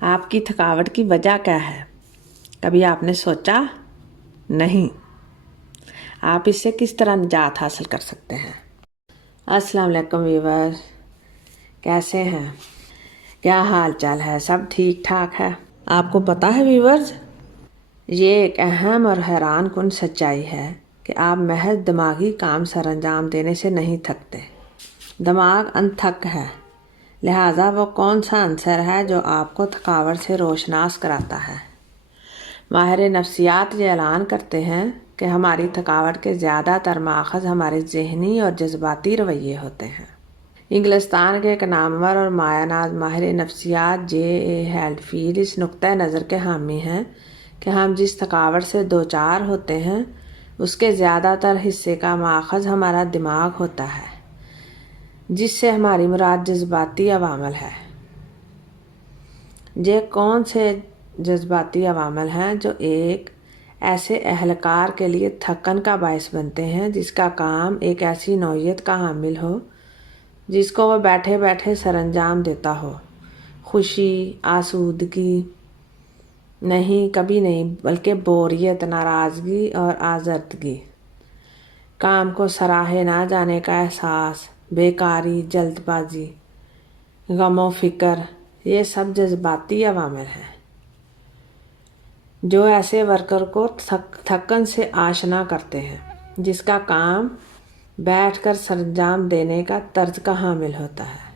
آپ کی تھکاوٹ کی وجہ کیا ہے؟ کبھی آپ نے سوچا؟ نہیں۔ آپ اس سے کس طرح نجات حاصل کر سکتے ہیں؟ السلام علیکم ویور، کیسے ہیں؟ کیا حال چال ہے؟ سب ٹھیک ٹھاک ہے؟ آپ کو پتہ ہے ویورز، یہ ایک اہم اور حیران کن سچائی ہے کہ آپ محض دماغی کام سر انجام دینے سے نہیں تھکتے۔ دماغ انتھک ہے، لہٰذا وہ کون سا عنصر ہے جو آپ کو تھکاوٹ سے روشناس کراتا ہے؟ ماہر نفسیات یہ اعلان کرتے ہیں کہ ہماری تھکاوٹ کے زیادہ تر ماخذ ہمارے ذہنی اور جذباتی رویے ہوتے ہیں۔ انگلستان کے ایک نامور اور مایہ ناز ماہر نفسیات جے اے ہیلڈفیلڈ اس نقطۂ نظر کے حامی ہیں کہ ہم جس تھکاوٹ سے دوچار ہوتے ہیں اس کے زیادہ تر حصے کا ماخذ ہمارا دماغ ہوتا ہے، جس سے ہماری مراد جذباتی عوامل ہے۔ یہ کون سے جذباتی عوامل ہیں جو ایک ایسے اہلکار کے لیے تھکن کا باعث بنتے ہیں جس کا کام ایک ایسی نوعیت کا حامل ہو جس کو وہ بیٹھے بیٹھے سر انجام دیتا ہو؟ خوشی، آسودگی نہیں، کبھی نہیں، بلکہ بوریت، ناراضگی اور آزردگی، کام کو سراہے نہ جانے کا احساس، بیکاری، جلد بازی، غم و فکر، یہ سب جذباتی عوامل ہیں جو ایسے ورکر کو تھکن سے آشنا کرتے ہیں جس کا کام بیٹھ کر سر انجام دینے کا طرز کا حامل ہوتا ہے۔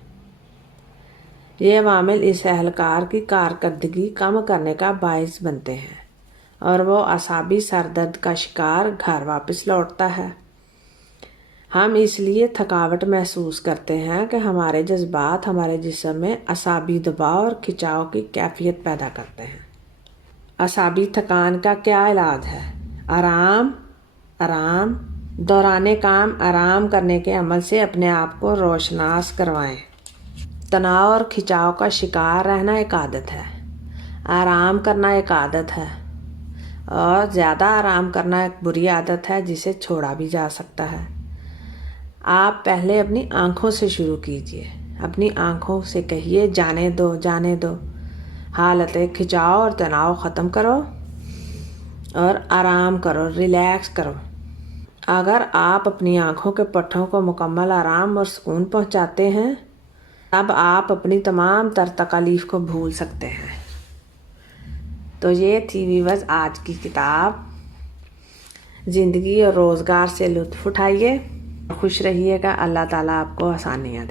یہ عوامل اس اہلکار کی کارکردگی کم کرنے کا باعث بنتے ہیں اور وہ اعصابی سردرد کا شکار گھر واپس لوٹتا ہے۔ ہم اس لیے تھکاوٹ محسوس کرتے ہیں کہ ہمارے جذبات ہمارے جسم میں اعصابی دباؤ اور کھچاؤ کی کیفیت پیدا کرتے ہیں۔ اعصابی تھکان کا کیا علاج ہے؟ آرام، دوران کام آرام کرنے کے عمل سے اپنے آپ کو روشناس کروائیں۔ تناؤ اور کھچاؤ کا شکار رہنا ایک عادت ہے، آرام کرنا ایک عادت ہے، اور زیادہ آرام کرنا ایک بری عادت ہے جسے چھوڑا بھی جا سکتا ہے۔ آپ پہلے اپنی آنکھوں سے شروع کیجیے، اپنی آنکھوں سے کہیے جانے دو، جانے دو، حالت کھچاؤ اور تناؤ ختم کرو اور آرام کرو، ریلیکس کرو۔ اگر آپ اپنی آنکھوں کے پٹھوں کو مکمل آرام اور سکون پہنچاتے ہیں تب آپ اپنی تمام تر تکالیف کو بھول سکتے ہیں۔ تو یہ تھی ویورز آج کی کتاب۔ زندگی اور روزگار سے لطف اٹھائیے، خوش رہیے گا۔ اللہ تعالیٰ آپ کو آسانیاں دے۔